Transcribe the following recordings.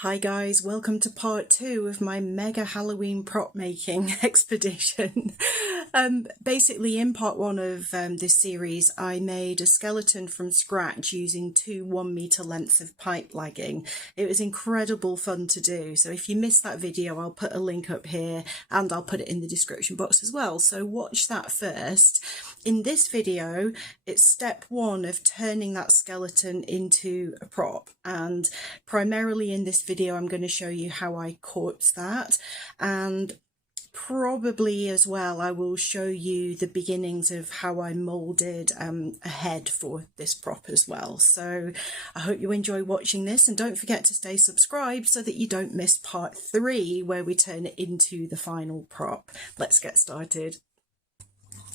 Hi guys, welcome to part 2 of my mega Halloween prop making expedition. Basically in part 1 of this series I made a skeleton from scratch using 2 1-meter lengths of pipe lagging. It was incredible fun to do, so if you missed that video I'll put a link up here and I'll put it in the description box as well, so watch that first. In this video it's step 1 of turning that skeleton into a prop, and primarily in this video I'm going to show you how I corpse that, and probably as well I will show you the beginnings of how I moulded a head for this prop as well. So I hope you enjoy watching this, and don't forget to stay subscribed so that you don't miss part 3 where we turn it into the final prop. Let's get started.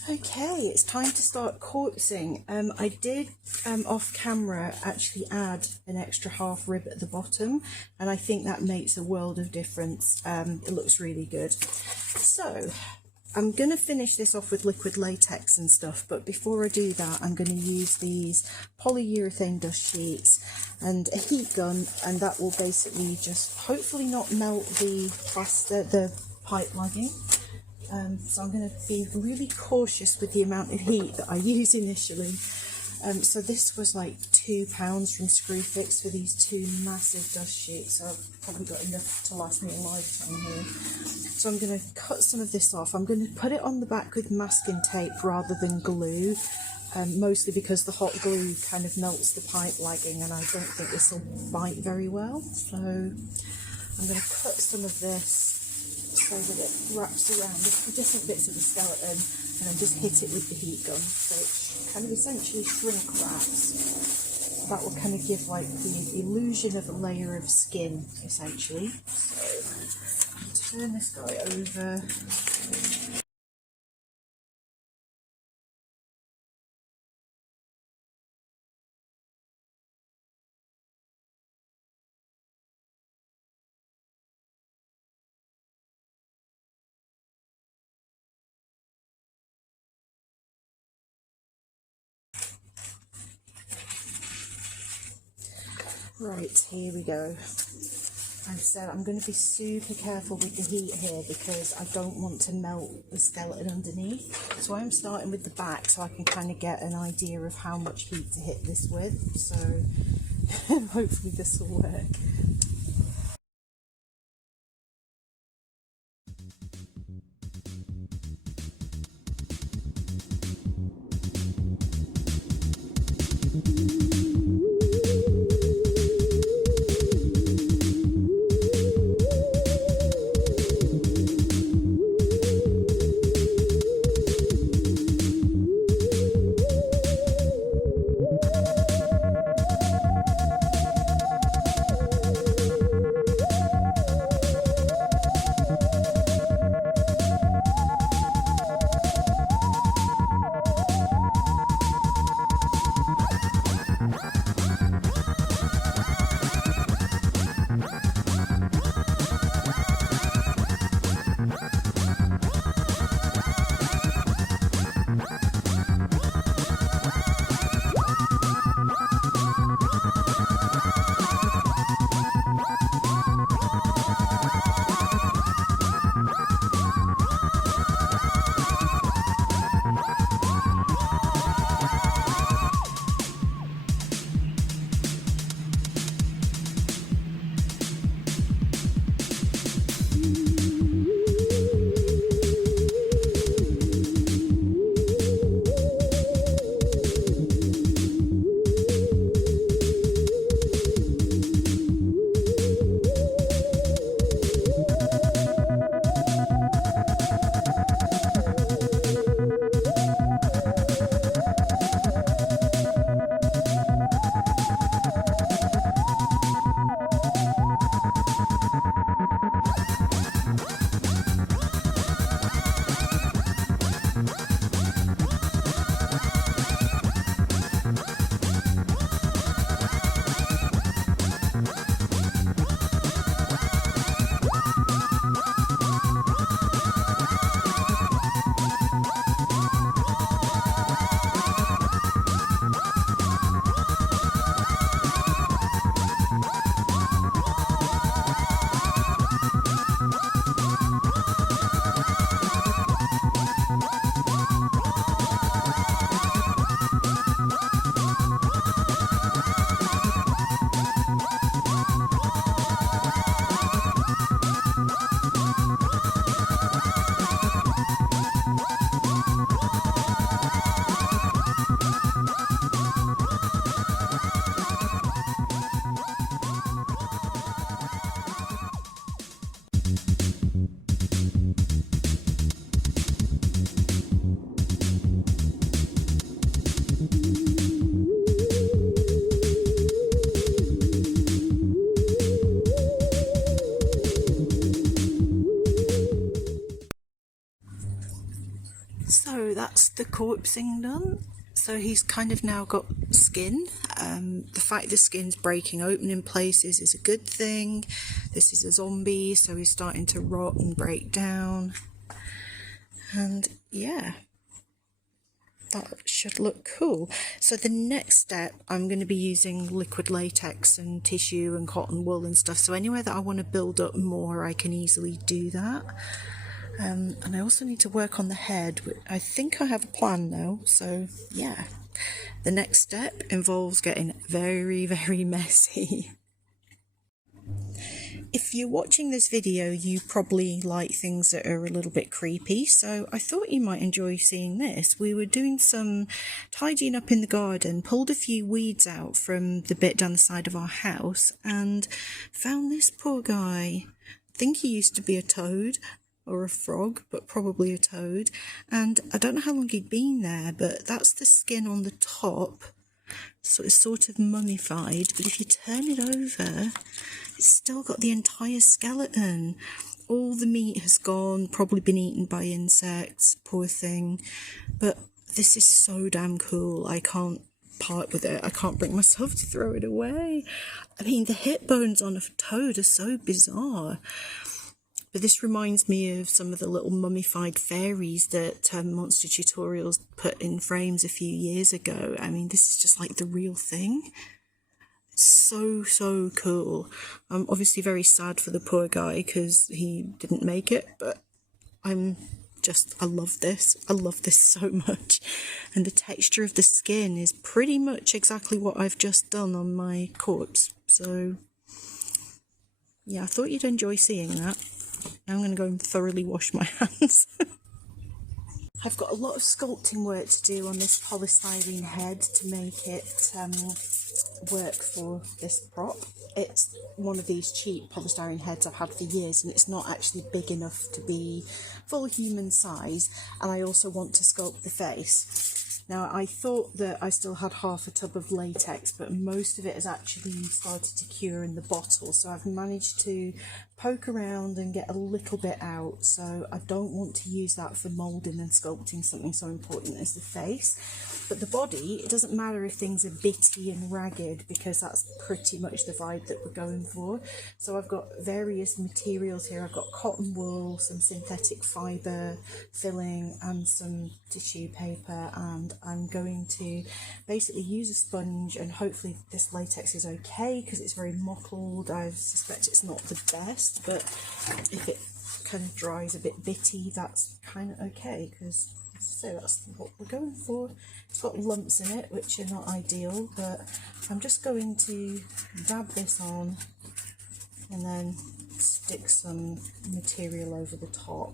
Okay, it's time to start corpsing. I did off camera actually add an extra half rib at the bottom, and I think that makes a world of difference. It looks really good. So I'm going to finish this off with liquid latex and stuff, but before I do that I'm going to use these polyurethane dust sheets and a heat gun, and that will basically just hopefully not melt the plaster, the pipe lagging. So I'm going to be really cautious with the amount of heat that I use initially. So this was like £2 from Screwfix for these 2 massive dust sheets, so I've probably got enough to last me a lifetime here. So I'm going to cut some of this off. I'm going to put it on the back with masking tape rather than glue, mostly because the hot glue kind of melts the pipe lagging and I don't think this will bite very well. So I'm going to cut some of this so that it wraps around the different bits of the skeleton, and then just hit it with the heat gun so it kind of essentially shrink wraps. That will kind of give like the illusion of a layer of skin essentially. So turn this guy over. Right, here we go. I said I'm going to be super careful with the heat here because I don't want to melt the skeleton underneath. So I'm starting with the back so I can kind of get an idea of how much heat to hit this with. So hopefully this will work. the corpsing done. So he's kind of now got skin. The fact the skin's breaking open in places is a good thing. This is a zombie, so he's starting to rot and break down. And yeah, that should look cool. So the next step, I'm going to be using liquid latex and tissue and cotton wool and stuff. So anywhere that I want to build up more, I can easily do that. And I also need to work on the head. I think I have a plan now, so yeah. The next step involves getting very, very messy. If you're watching this video, you probably like things that are a little bit creepy, so I thought you might enjoy seeing this. We were doing some tidying up in the garden, pulled a few weeds out from the bit down the side of our house, and found this poor guy. I think he used to be a toad. Or a frog, but probably a toad, and I don't know how long he'd been there, but that's the skin on the top, so it's sort of mummified, but if you turn it over, it's still got the entire skeleton. All the meat has gone, probably been eaten by insects, poor thing, but this is so damn cool. I can't part with it. I can't bring myself to throw it away. I mean, the hip bones on a toad are so bizarre. But this reminds me of some of the little mummified fairies that Monster Tutorials put in frames a few years ago. I mean, this is just like the real thing. It's so, so cool. I'm obviously very sad for the poor guy because he didn't make it, but I love this. I love this so much. And the texture of the skin is pretty much exactly what I've just done on my corpse. So, yeah, I thought you'd enjoy seeing that. Now I'm going to go and thoroughly wash my hands. I've got a lot of sculpting work to do on this polystyrene head to make it work for this prop. It's one of these cheap polystyrene heads I've had for years, and it's not actually big enough to be full human size, and I also want to sculpt the face. Now, I thought that I still had half a tub of latex, but most of it has actually started to cure in the bottle, so I've managed to poke around and get a little bit out, so I don't want to use that for moulding and sculpting something so important as the face. But the body, it doesn't matter if things are bitty and ragged, because that's pretty much the vibe that we're going for. So I've got various materials here. I've got cotton wool, some synthetic fibre filling, and some tissue paper, and I'm going to basically use a sponge, and hopefully this latex is okay because it's very mottled. I suspect it's not the best, but if it kind of dries a bit bitty, that's kind of okay, because so that's what we're going for. It's got lumps in it, which are not ideal, but I'm just going to dab this on and then stick some material over the top.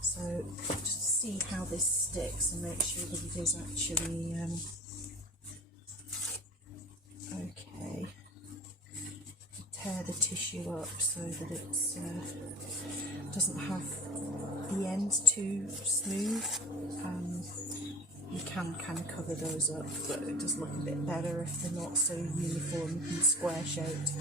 So just see how this sticks and make sure that it is actually okay. Tear the tissue up so that it doesn't have the ends too smooth. You can kind of cover those up, but it does look a bit better if they're not so uniform and square shaped.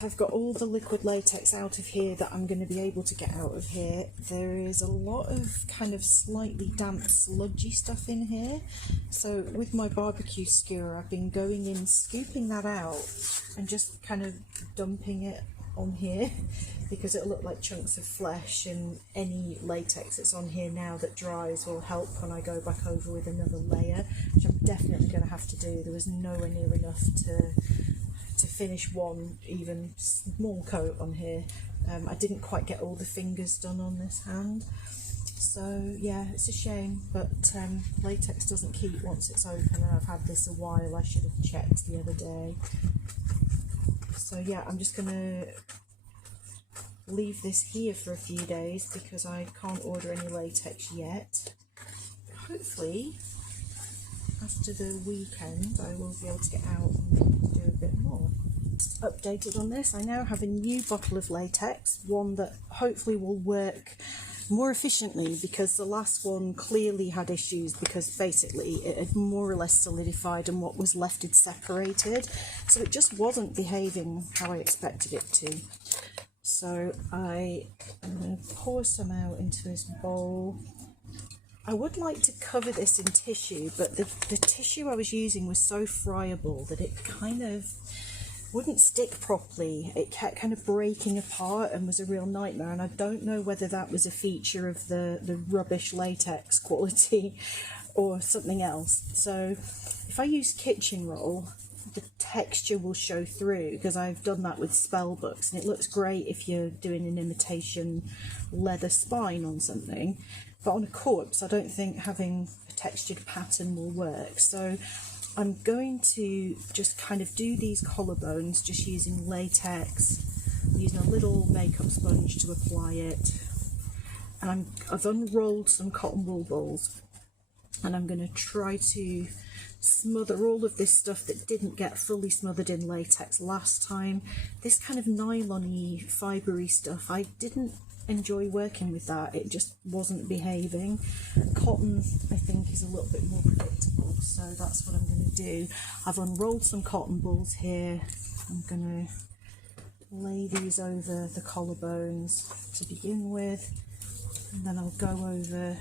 I've got all the liquid latex out of here that I'm going to be able to get out of here. There is a lot of kind of slightly damp, sludgy stuff in here. So with my barbecue skewer, I've been going in, scooping that out and just kind of dumping it on here because it'll look like chunks of flesh, and any latex that's on here now that dries will help when I go back over with another layer, which I'm definitely going to have to do. There was nowhere near enough to to finish one even small coat on here. I didn't quite get all the fingers done on this hand, so yeah, it's a shame, but latex doesn't keep once it's open, and I've had this a while. I should have checked the other day. So yeah, I'm just gonna leave this here for a few days because I can't order any latex yet. Hopefully after the weekend I will be able to get out and do a bit more. Updated on this, I now have a new bottle of latex, one that hopefully will work more efficiently, because the last one clearly had issues because basically it had more or less solidified and what was left had separated, so it just wasn't behaving how I expected it to. So I'm going to pour some out into this bowl. I would like to cover this in tissue, but the tissue I was using was so friable that it kind of wouldn't stick properly. It kept kind of breaking apart and was a real nightmare, and I don't know whether that was a feature of the rubbish latex quality or something else. So if I use kitchen roll, the texture will show through, because I've done that with spell books, and it looks great if you're doing an imitation leather spine on something, but on a corpse I don't think having a textured pattern will work. So I'm going to just kind of do these collarbones just using latex, using a little makeup sponge to apply it, and I've unrolled some cotton wool balls, and I'm going to try to smother all of this stuff that didn't get fully smothered in latex last time. This kind of nylon-y, fibery stuff, I didn't enjoy working with that. It just wasn't behaving. Cotton, I think, is a little bit more predictable, so that's what I'm going to do. I've unrolled some cotton balls here. I'm going to lay these over the collarbones to begin with, and then I'll go over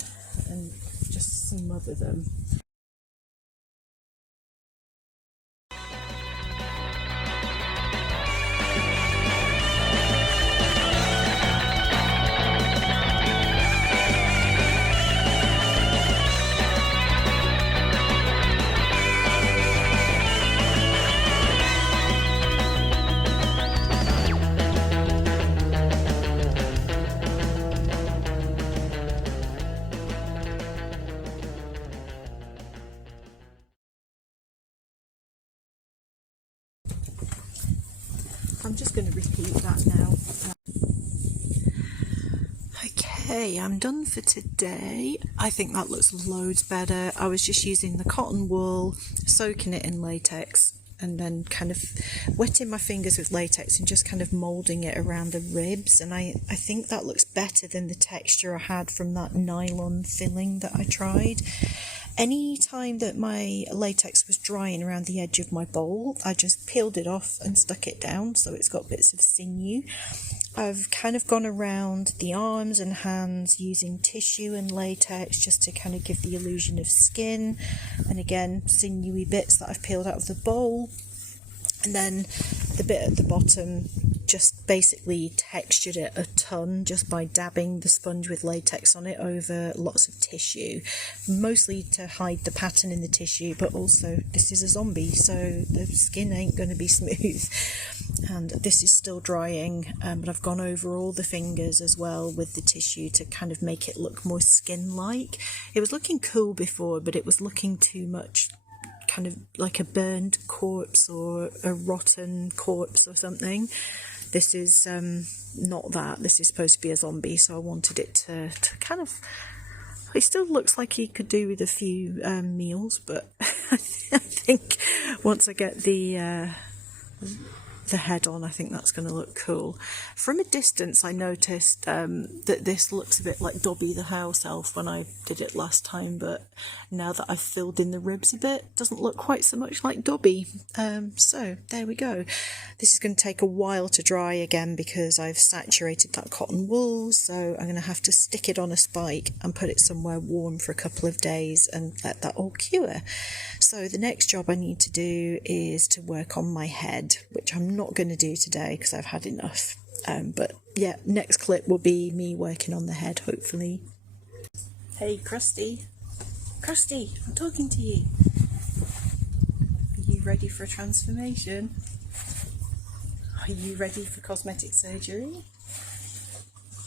and just smother them. I'm just going to repeat that now. Okay, I'm done for today. I think that looks loads better. I was just using the cotton wool, soaking it in latex, and then kind of wetting my fingers with latex and just kind of moulding it around the ribs, and I think that looks better than the texture I had from that nylon filling that I tried. Any time that my latex was drying around the edge of my bowl, I just peeled it off and stuck it down so it's got bits of sinew. I've kind of gone around the arms and hands using tissue and latex just to kind of give the illusion of skin, and again sinewy bits that I've peeled out of the bowl. And then the bit at the bottom, just basically textured it a ton just by dabbing the sponge with latex on it over lots of tissue, mostly to hide the pattern in the tissue, but also this is a zombie, so the skin ain't going to be smooth. And this is still drying, but I've gone over all the fingers as well with the tissue to kind of make it look more skin-like. It was looking cool before, but it was looking too much kind of like a burned corpse or a rotten corpse or something. This is not that. This is supposed to be a zombie, so I wanted it to kind of... It still looks like he could do with a few meals, but I think once I get the head on, I think that's going to look cool. From a distance I noticed that this looks a bit like Dobby the house elf when I did it last time, but now that I've filled in the ribs a bit, it doesn't look quite so much like Dobby. So there we go. This is going to take a while to dry again because I've saturated that cotton wool, so I'm going to have to stick it on a spike and put it somewhere warm for a couple of days and let that all cure. So the next job I need to do is to work on my head, which I'm not going to do today because I've had enough. But yeah, next clip will be me working on the head, hopefully. Hey, Krusty. Krusty, I'm talking to you. Are you ready for a transformation? Are you ready for cosmetic surgery?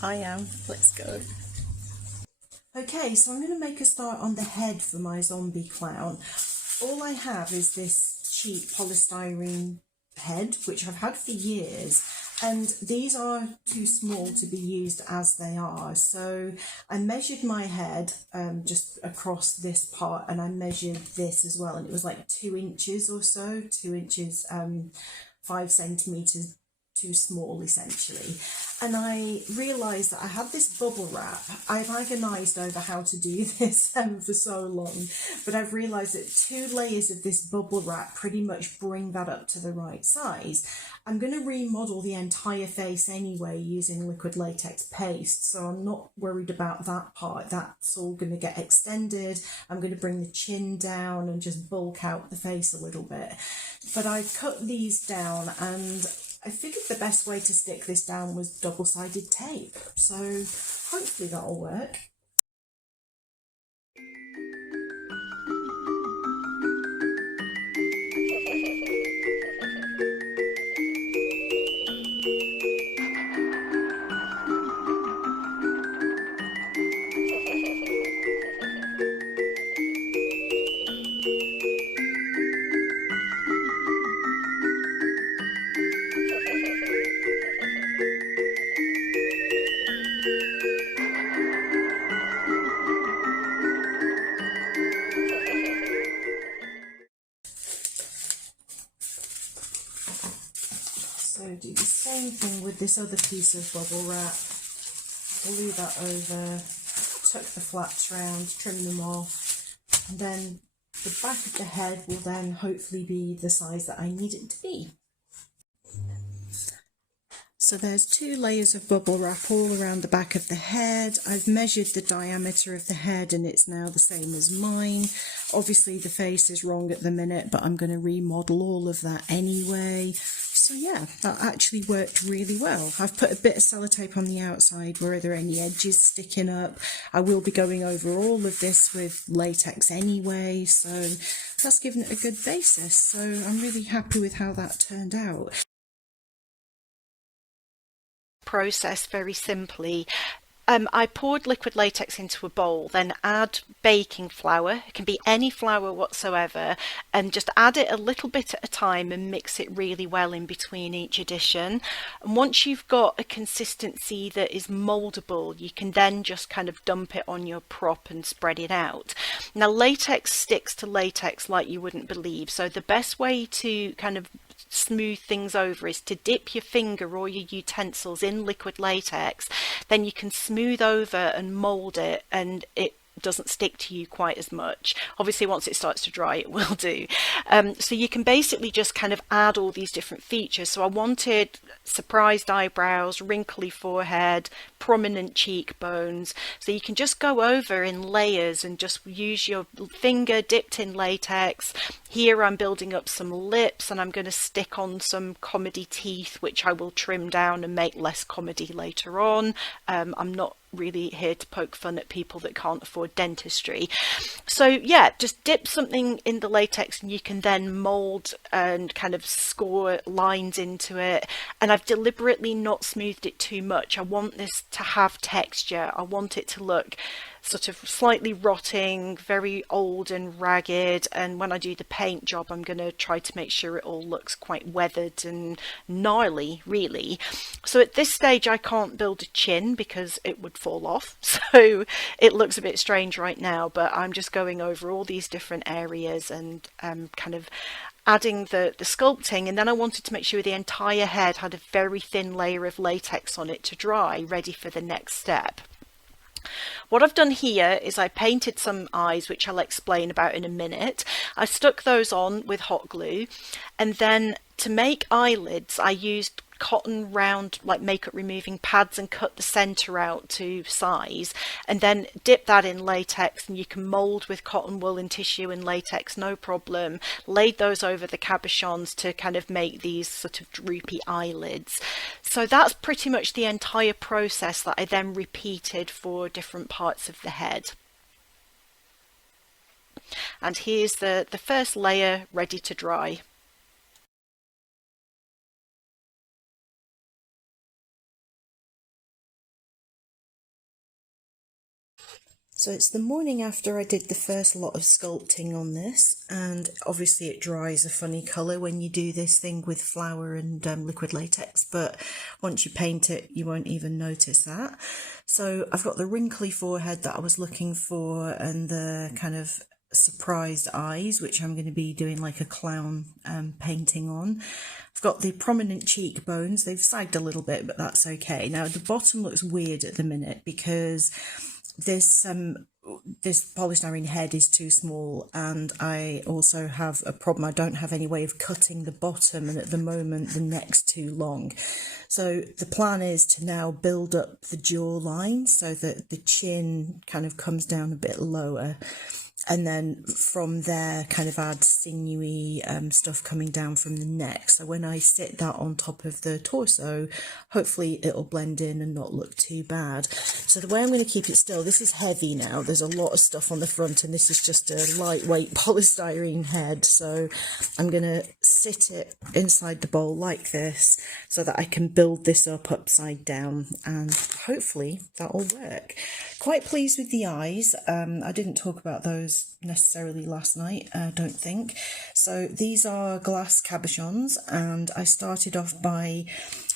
I am. Let's go. Okay, so I'm going to make a start on the head for my zombie clown. All I have is this cheap polystyrene head, which I've had for years, and these are too small to be used as they are. So I measured my head just across this part, and I measured this as well, and it was like 2 inches or so, 2 inches, 5 centimetres too small essentially. And I realised that I had this bubble wrap. I've agonised over how to do this for so long, but I've realised that 2 layers of this bubble wrap pretty much bring that up to the right size. I'm going to remodel the entire face anyway using liquid latex paste, so I'm not worried about that part. That's all going to get extended. I'm going to bring the chin down and just bulk out the face a little bit. But I cut these down, and I figured the best way to stick this down was double-sided tape, so hopefully that'll work. So do the same thing with this other piece of bubble wrap, glue that over, tuck the flaps round, trim them off, and then the back of the head will then hopefully be the size that I need it to be. So there's 2 layers of bubble wrap all around the back of the head. I've measured the diameter of the head and it's now the same as mine. Obviously the face is wrong at the minute, but I'm going to remodel all of that anyway. So yeah, that actually worked really well. I've put a bit of sellotape on the outside where there are any edges sticking up. I will be going over all of this with latex anyway, so that's given it a good basis. So I'm really happy with how that turned out. Process very simply. I poured liquid latex into a bowl, then add baking flour. It can be any flour whatsoever, and just add it a little bit at a time and mix it really well in between each addition. And once you've got a consistency that is moldable, you can then just kind of dump it on your prop and spread it out. Now latex sticks to latex like you wouldn't believe, so the best way to kind of smooth things over is to dip your finger or your utensils in liquid latex. Then you can smooth over and mold it, and it doesn't stick to you quite as much. Obviously once it starts to dry it will do. So you can basically just kind of add all these different features. So I wanted surprised eyebrows, wrinkly forehead, prominent cheekbones, so you can just go over in layers and just use your finger dipped in latex. Here I'm building up some lips, and I'm going to stick on some comedy teeth, which I will trim down and make less comedy later on. I'm not really here to poke fun at people that can't afford dentistry. So yeah, just dip something in the latex and you can then mold and kind of score lines into it. And I've deliberately not smoothed it too much. I want this to have texture. I want it to look sort of slightly rotting, very old and ragged, and when I do the paint job I'm going to try to make sure it all looks quite weathered and gnarly really. So at this stage I can't build a chin because it would fall off, so it looks a bit strange right now, but I'm just going over all these different areas and kind of adding the sculpting. And then I wanted to make sure the entire head had a very thin layer of latex on it to dry, ready for the next step. What I've done here is I painted some eyes, which I'll explain about in a minute. I stuck those on with hot glue, and then to make eyelids I used cotton round like makeup removing pads and cut the center out to size, and then dip that in latex, and you can mold with cotton wool and tissue and latex no problem. Laid those over the cabochons to kind of make these sort of droopy eyelids. So that's pretty much the entire process that I then repeated for different parts of the head. And here's the first layer ready to dry. So it's the morning after I did the first lot of sculpting on this, and obviously it dries a funny colour when you do this thing with flour and liquid latex, but once you paint it you won't even notice that. So I've got the wrinkly forehead that I was looking for and the kind of surprised eyes, which I'm going to be doing like a clown painting on. I've got the prominent cheekbones. They've sagged a little bit, but that's okay. Now the bottom looks weird at the minute because this polystyrene head is too small, and I also have a problem. I don't have any way of cutting the bottom, and at the moment the neck's too long. So the plan is to now build up the jawline so that the chin kind of comes down a bit lower, and then from there kind of add sinewy stuff coming down from the neck. So when I sit that on top of the torso, hopefully it'll blend in and not look too bad. So the way I'm going to keep it still, this is heavy now, there's a lot of stuff on the front, and this is just a lightweight polystyrene head, so I'm going to sit it inside the bowl like this so that I can build this up upside down, and hopefully that'll work. Quite pleased with the eyes. I didn't talk about those necessarily last night, I don't think. So these are glass cabochons, and I started off by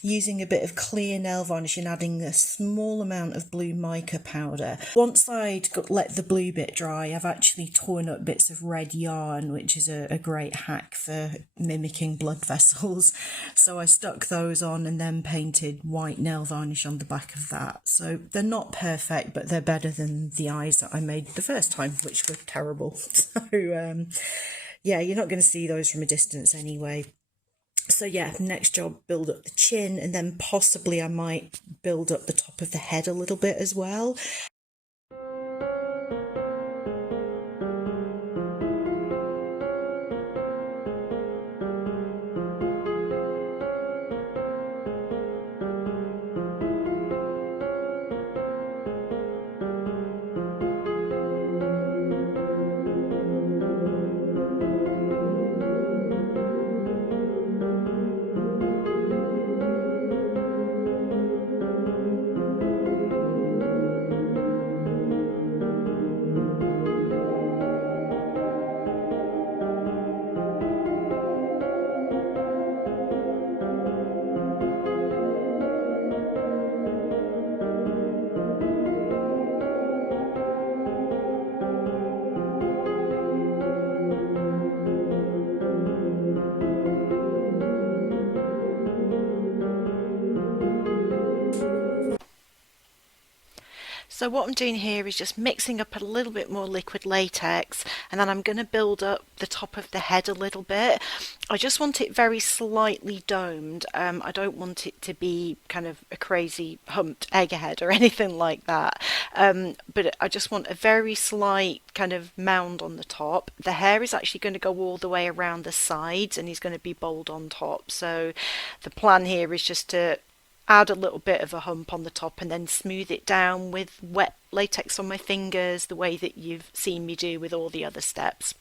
using a bit of clear nail varnish and adding a small amount of blue mica powder. Once I'd let the blue bit dry, I've actually torn up bits of red yarn, which is a great hack for mimicking blood vessels. So I stuck those on and then painted white nail varnish on the back of that. So they're not perfect, but they're better than the eyes that I made the first time, which were terrible. So yeah, you're not going to see those from a distance anyway. So yeah, next job, build up the chin, and then possibly I might build up the top of the head a little bit as well. So what I'm doing here is just mixing up a little bit more liquid latex, and then I'm going to build up the top of the head a little bit. I just want it very slightly domed. I don't want it to be kind of a crazy humped egg head or anything like that. But I just want a very slight kind of mound on the top. The hair is actually going to go all the way around the sides, and he's going to be bold on top. So the plan here is just to add a little bit of a hump on the top and then smooth it down with wet latex on my fingers, the way that you've seen me do with all the other steps.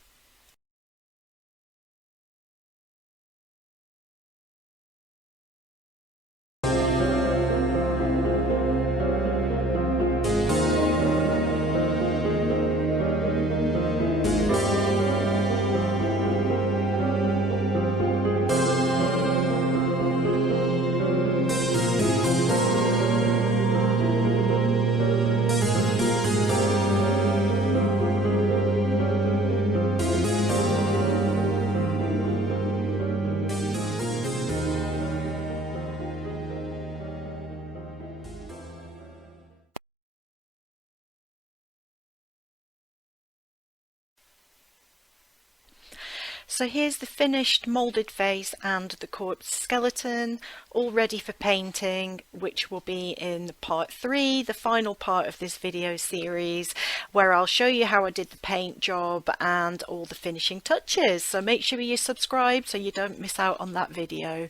So here's the finished moulded face and the corpse skeleton, all ready for painting, which will be in part 3, the final part of this video series, where I'll show you how I did the paint job and all the finishing touches. So make sure you subscribe so you don't miss out on that video.